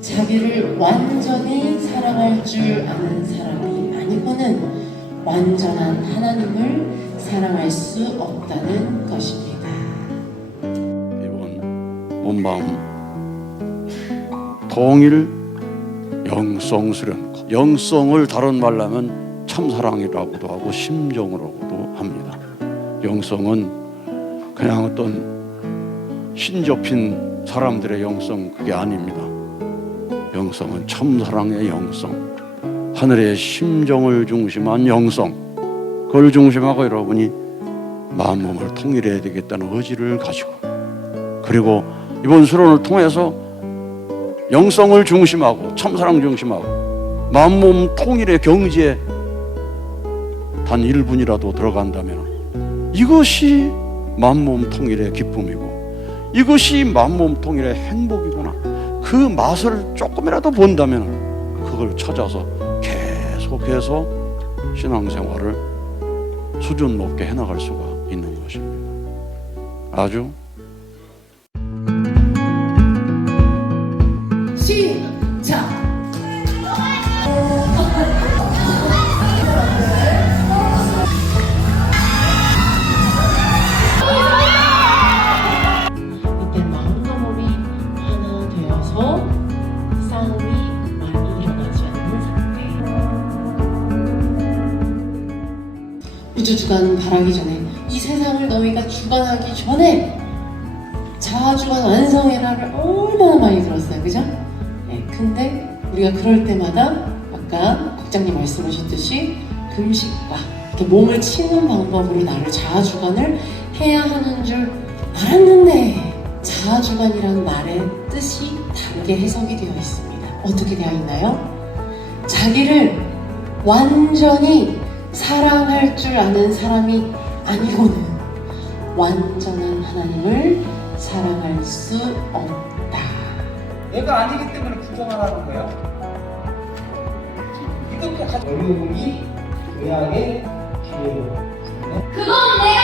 자기를 완전히 사랑할 줄 아는 사람이 아니고는 완전한 하나님을 사랑할 수 없다는 것입니다. 이번 본방 통일 영성 수련 영성을 다른 말하면 참사랑이라고도 하고 심정으로도 합니다. 영성은 그냥 어떤 신접힌 사람들의 영성 그게 아닙니다. 영성은 참사랑의 영성, 하늘의 심정을 중심한 영성, 그걸 중심하고 여러분이 마음 몸을 통일해야 되겠다는 의지를 가지고 그리고 이번 수련을 통해서 영성을 중심하고 참사랑 중심하고 마음 몸 통일의 경지에 단 1분이라도 들어간다면 이것이 마음 몸 통일의 기쁨이고 이것이 마음 몸 통일의 행복이구나 그 맛을 조금이라도 본다면 그걸 찾아서 계속해서 신앙생활을 수준 높게 해나갈 수가 있는 것입니다. 아주 우주 주관 바라기 전에 이 세상을 너희가 주관하기 전에 자아주관 완성해라를 얼마나 많이 들었어요, 그죠? 네, 근데 우리가 그럴 때마다 아까 국장님 말씀하셨듯이 금식과 이렇게 몸을 치는 방법으로 나를 자아주관을 해야 하는 줄 알았는데 자아주관이라는 말의 뜻이 다르게 해석이 되어 있습니다. 어떻게 되어 있나요? 자기를 완전히 사랑할 줄 아는 사람이 아니고는 완전한 하나님을 사랑할 수 없다. 내가 아니기 때문에 부정하라는 거예요. 이것도 같이 어려움이 죄악의 기회로. 그건 내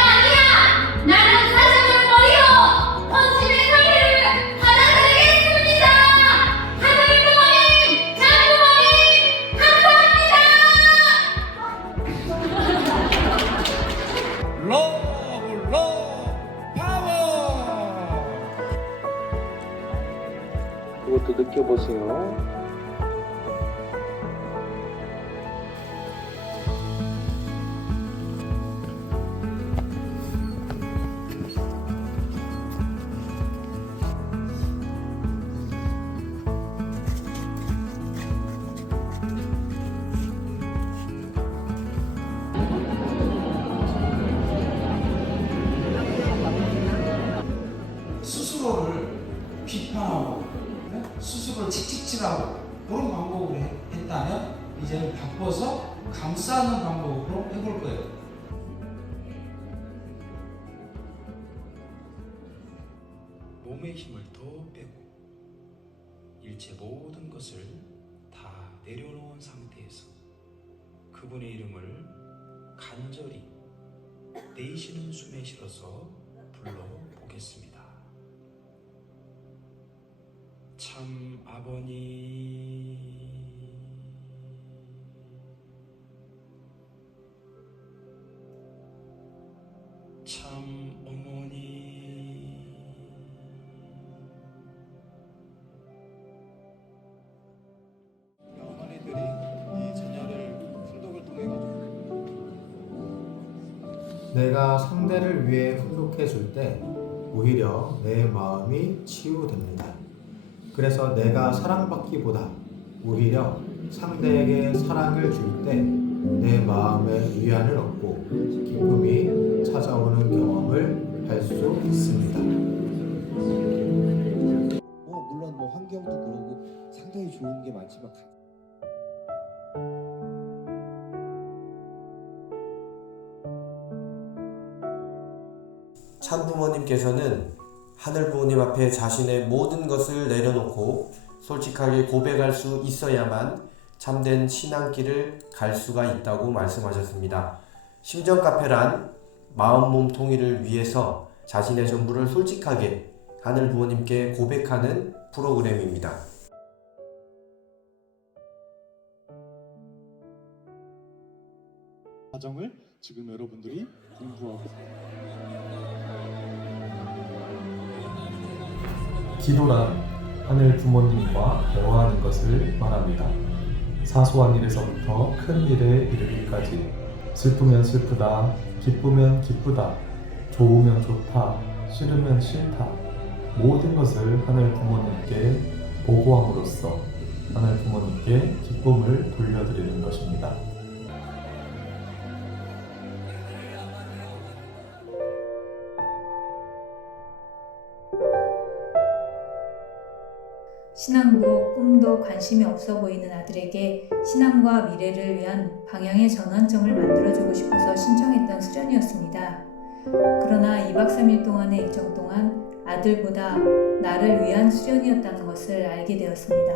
러브 러브 파워. 그것도 느껴보세요. 칙칙질하고 그런 방법으로 해- 했다면 이제는 바꿔서 감싸는 방법으로 해볼 거예요. 몸의 힘을 더 빼고 일체 모든 것을 다 내려놓은 상태에서 그분의 이름을 간절히 내쉬는 숨에 실어서 불러보겠습니다. 참 아버님. 참 어머니 어머니들이 이 자녀를 훈독을 통해 가지고 내가 상대를 위해 훈독해 줄 때 오히려 내 마음이 치유됩니다. 그래서 내가 사랑받기보다 오히려 상대에게 사랑을 줄 때 내 마음에 위안을 얻고 기쁨이 찾아오는 경험을 할 수 있습니다. 뭐 물론 뭐 환경도 그러고 상당히 좋은 게 많지만 가- 참부모님께서는 하늘 부모님 앞에 자신의 모든 것을 내려놓고 솔직하게 고백할 수 있어야만 참된 신앙길을 갈 수가 있다고 말씀하셨습니다. 심정 카페란 마음 몸 통일을 위해서 자신의 전부를 솔직하게 하늘 부모님께 고백하는 프로그램입니다. 과정을 지금 여러분들이 공부하고 기도란 하늘 부모님과 대화하는 것을 말합니다. 사소한 일에서부터 큰 일에 이르기까지 슬프면 슬프다, 기쁘면 기쁘다, 좋으면 좋다, 싫으면 싫다 모든 것을 하늘 부모님께 보고함으로써 하늘 부모님께 신앙도 꿈도 관심이 없어 보이는 아들에게 신앙과 미래를 위한 방향의 전환점을 만들어주고 싶어서 신청했던 수련이었습니다. 그러나 2박 3일 동안의 일정 동안 아들보다 나를 위한 수련이었다는 것을 알게 되었습니다.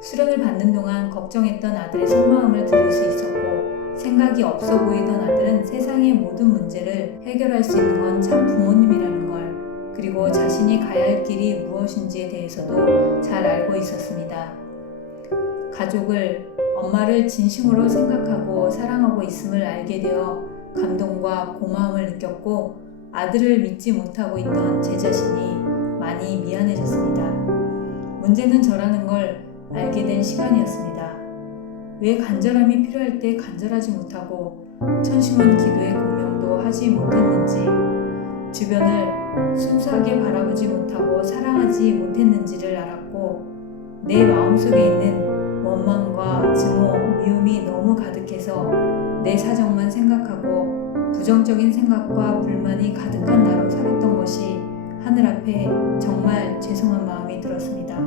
수련을 받는 동안 걱정했던 아들의 속마음을 들을 수 있었고 생각이 없어 보이던 아들은 세상의 모든 문제를 해결할 수 있는 건 참 부모님이라는 걸 그리고 자신이 가야 할 길이 무엇인지에 대해서도 잘 알고 있었습니다. 가족을 엄마를 진심으로 생각하고 사랑하고 있음을 알게 되어 감동과 고마움을 느꼈고 아들을 믿지 못하고 있던 제 자신이 많이 미안해졌습니다. 문제는 저라는 걸 알게 된 시간이었습니다. 왜 간절함이 필요할 때 간절하지 못하고 천심원 기도의 공명도 하지 못했는지 주변을 순수하게 바라보지 못하고 사랑하지 못했는지를 알았고 내 마음속에 있는 원망과 증오, 미움이 너무 가득해서 내 사정만 생각하고 부정적인 생각과 불만이 가득한 나로 살았던 것이 하늘 앞에 정말 죄송한 마음이 들었습니다.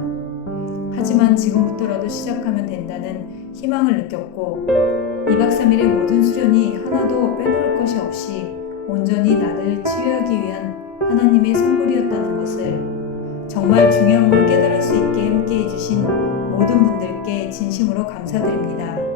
하지만 지금부터라도 시작하면 된다는 희망을 느꼈고 2박 3일의 모든 수련이 하나도 빼놓을 것이 없이 온전히 나를 치유하기 위한 하나님의 선물이었다는 것을 정말 중요한 걸 깨달을 수 있게 함께 해 주신 모든 분들께 진심으로 감사드립니다.